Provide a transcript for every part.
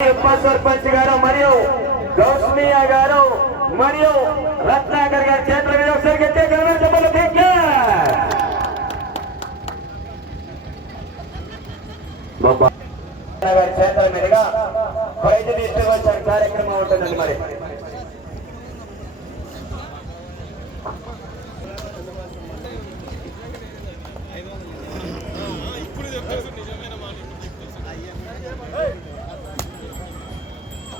ఉప సర్పంచ్ గారు మరియు గౌస్మియా గారు మరియు రత్నాకర్ గారి చేతుల మీద ఒకసారి గట్టే కలవర చేతుల మీదుగా బయట తీసుకువచ్చిన కార్యక్రమం ఉంటుందండి మరి.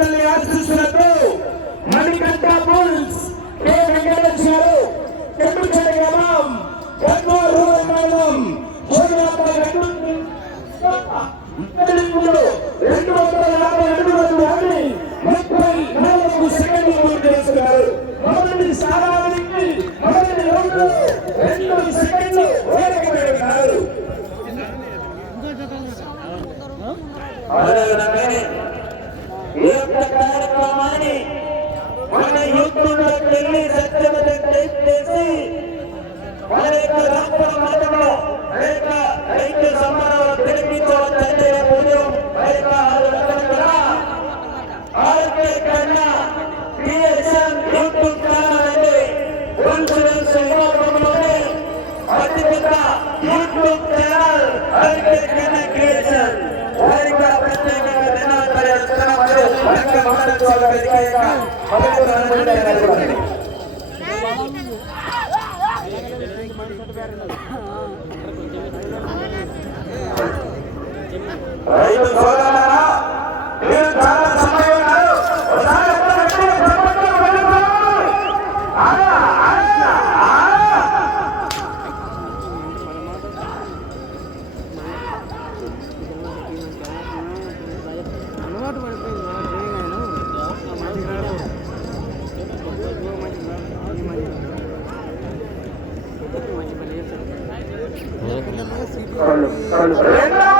ಕ್ಷೇತ್ರದಲ್ಲಿ ಆಚರಿಸಿದ రైతు సోదరు Hello. Hello.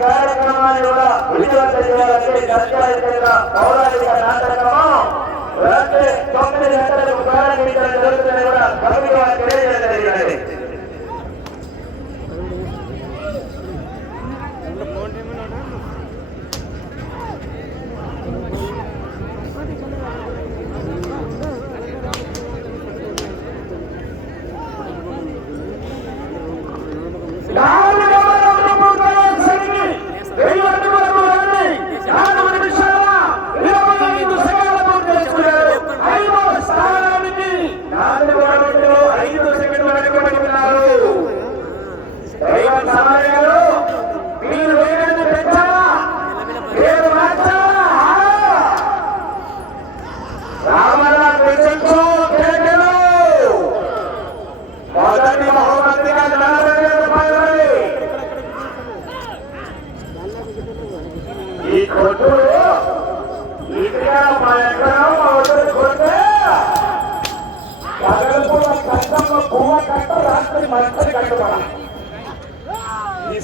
ಕಾರ್ಯಕ್ರಮದಲ್ಲಿರುವ ಉಚಿತ ಸಚಿವರಲ್ಲಿ ಚರ್ಚೆ ಇರುವ ಪೌರಾಣಿಕ ನಾಟಕವು ರಾತ್ರಿ ತೊಂಬತ್ತು ಗಂಟೆಗೆ ಪ್ರಾರಂಭಿಸಿದ ಜರುಗುತ್ತಿರುವ ಗಂಭೀರವಾಗಿ ತಿಳಿಯಲಿದೆ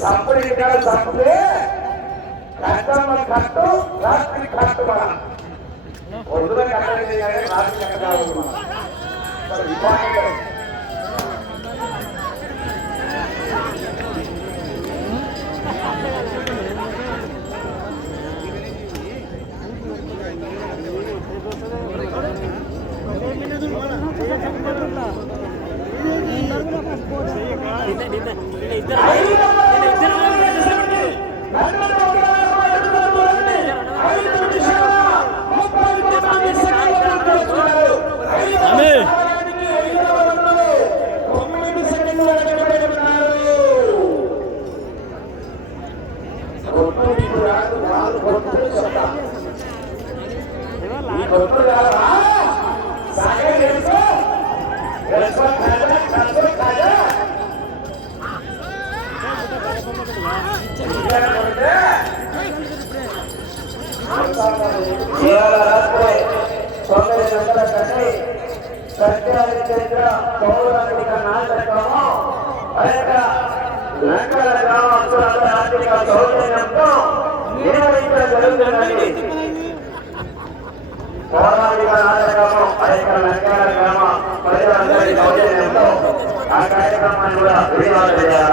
ఈ సంపడి ఇక్కడ సంపడే కష్టంలో కట్టు రాత్రి కట్టుబడ పొద్దున కట్టలేదు కానీ రాత్రి కట్టగలదు మరి పౌరాణిక నాటకము అనేక లంకల గ్రామ ప్రజలందరి సౌజన్యంతో ఆ కార్యక్రమాన్ని కూడా విడుదల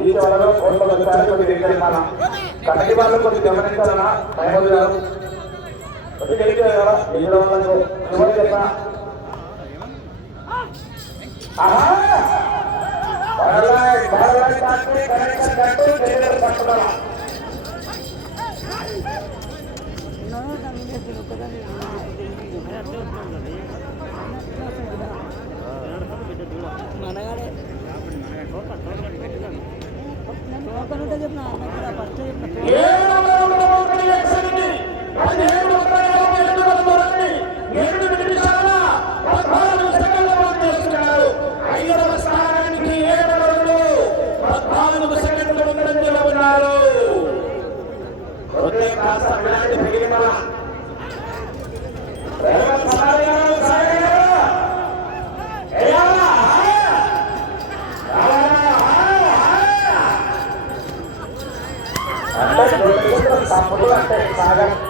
ఈ త్వరలో కట్టడి వాళ్ళు గమనించాలన్నా మహమూద్ గారు మనగాడే చెప్పిన ఫస్ట్ చెప్పిన Mau 在发的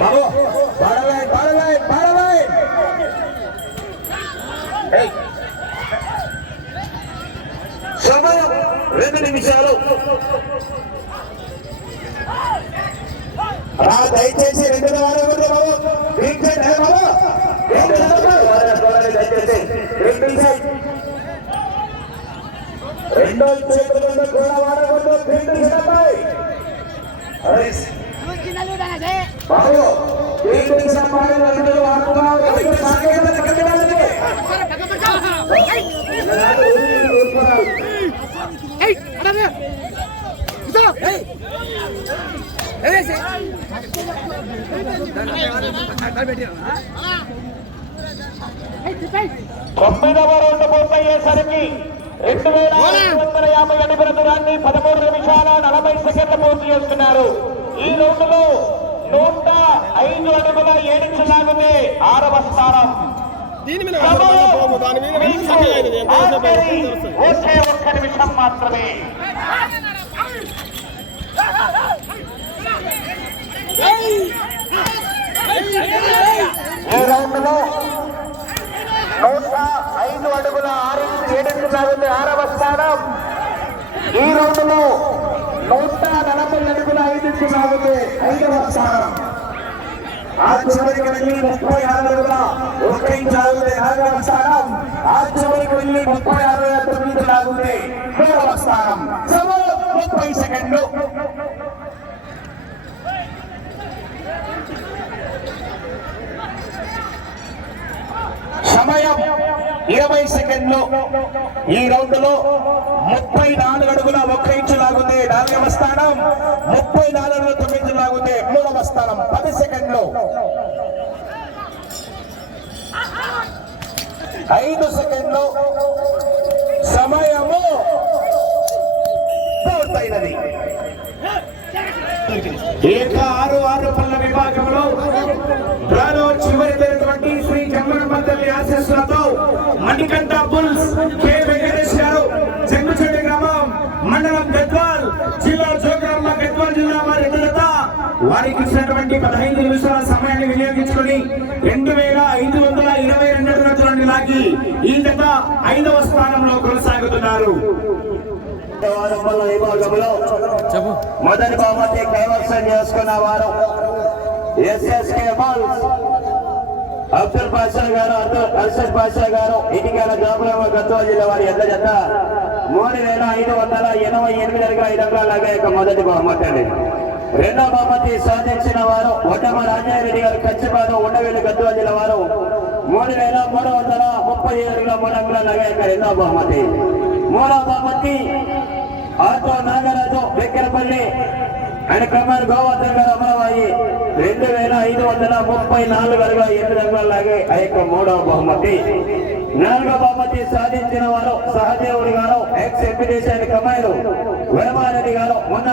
బాబు సమయం రెండు నిమిషాలు రా దయచేసి రెండు వాడకూడదు బాబు బాబు బాబు. రెండో చేతులను కూడా వాడకూడదు బాబు రెండు వాడుతున్నావు పూర్తయ్యేసరికి రెండు వేల ఐదు వందల యాభై అడుగుల దూరాన్ని పదమూడు నిమిషాల నలభై సెకండ్లు పూర్తి చేస్తున్నారు ఈ రౌండ్లో నూట ఐదు అడుగుల ఏడించి లాగితే ఆరవ స్థానం. ఒకే ఒక్క నిమిషం మాత్రమే. ఈ రౌండ్లో నూట ఐదు అడుగుల ఆరు ఆరవ స్థానం. ఈ రోజులో నూట నలభై అడుగుల ఐదు లాగితే ఐదవ స్థానం. ఆ చివరికి వెళ్ళి ముప్పై ఆరు అడుగుల ఒక ఇంచు నాలుగవ స్థానం. ఆ చివరికి వెళ్ళి ముప్పై ఆరు తొమ్మిది లాగితే మూడవ స్థానం. ముప్పై సెకండ్లు సమయం ఇరవై సెకండ్లు. ఈ రౌండ్లో ముప్పై నాలుగు అడుగుల ఒక్క ఇంచు లాగుతే నాలుగవ స్థానం ముప్పై నాలుగు అడుగుల తొమ్మిది ఇంచులు మూడవ స్థానం. పది సెకండ్లు. ఐదు సెకండ్లు. సమయము పూర్తయినది. ఏక ఆరు ఆరు పళ్ళ విభాగంలో రాను చివరి జరిగినటువంటి శ్రీ జమ్మనమ్మ మండలి ఆశీస్సులతో మణికంఠ బుల్స్ కె వెంకటేష్ గారు చెంగుచెడ్డి గ్రామం మండలం గద్వాల్ జిల్లా జోగ్రామ గద్వాల్ జిల్లా వారి ఎదురత వారికి ఇచ్చినటువంటి పదహైదు నిమిషాల సమయాన్ని వినియోగించుకొని రెండు వేల ఐదు వందల ఇరవై రెండు అడుగులను లాగి ఈ జత ఐదవ స్థానంలో కొనసాగుతున్నారు. మొదటి బహుమతి కైవసం చేసుకున్న వారు ఎస్ఎస్కే బాల్స్. అబ్దుల్ పాషా గారు అబ్దుల్ అర్షద్ పాషా గారు ఇటికల జాబులమ్మ గద్వాల జిల్లా వారి ఎద్ద జత మూడు వేల ఐదు వందల ఎనభై ఎనిమిది అడుగుల ఐదు అంకాల యొక్క మొదటి బహుమతి అండి రెండో బహుమతి సాధించిన వారు ఒడ్డమ్మ రాజారెడ్డి గారు కచ్చిపాదం ఉండవేలు గద్వాల జిల్లా వారు మూడు వేల మూడు వందల ముప్పై ఏడు అడుగుల మూడు అంకాల యొక్క రెండో బహుమతి మూడో బహుమతి ఆటో నాగరాజు వెక్కరపల్లి ఆయన క్రమాన్ని గోవర్ధన్ గారు అమరవాయి రెండు వేల ఐదు వందల ముప్పై నాలుగు అడుగుల ఎనిమిది అంగుళాల లాగే ఆ యొక్క మూడవ బహుమతి. నాలుగవ బహుమతి సాధించిన వారు సహదేవుడి గారు ఎక్స్ ఎంపిటేషన్ కమాయిలు వేమారెడ్డి గారు మొన్న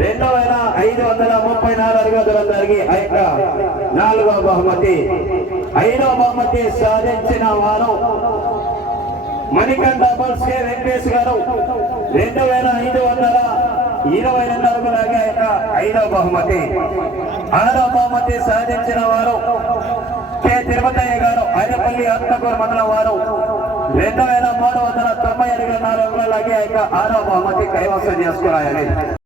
రెండు వేల ఐదు వందల ముప్పై నాలుగు అడుగుల దూరం జరిగి ఆ యొక్క నాలుగవ బహుమతి. ఐదవ బహుమతి సాధించిన వారు మణికంఠ బల్స్కే వెంకటేష్ గారు. రెండు వేల ఐదు వందల ఇరవై నాలుగు అడుగుల యొక్క ఐదవ బహుమతి. ఆరో బహుమతి సాధించిన వారు కె. తిరుపతయ్య గారు ఐరపల్లి ఆత్మకూరు మండలం వారు. రెండు వేల మూడు వందల తొంభై ఎనిమిది నాలుగు లాగి యొక్క ఆరో బహుమతి కైవసం చేసుకున్నాయని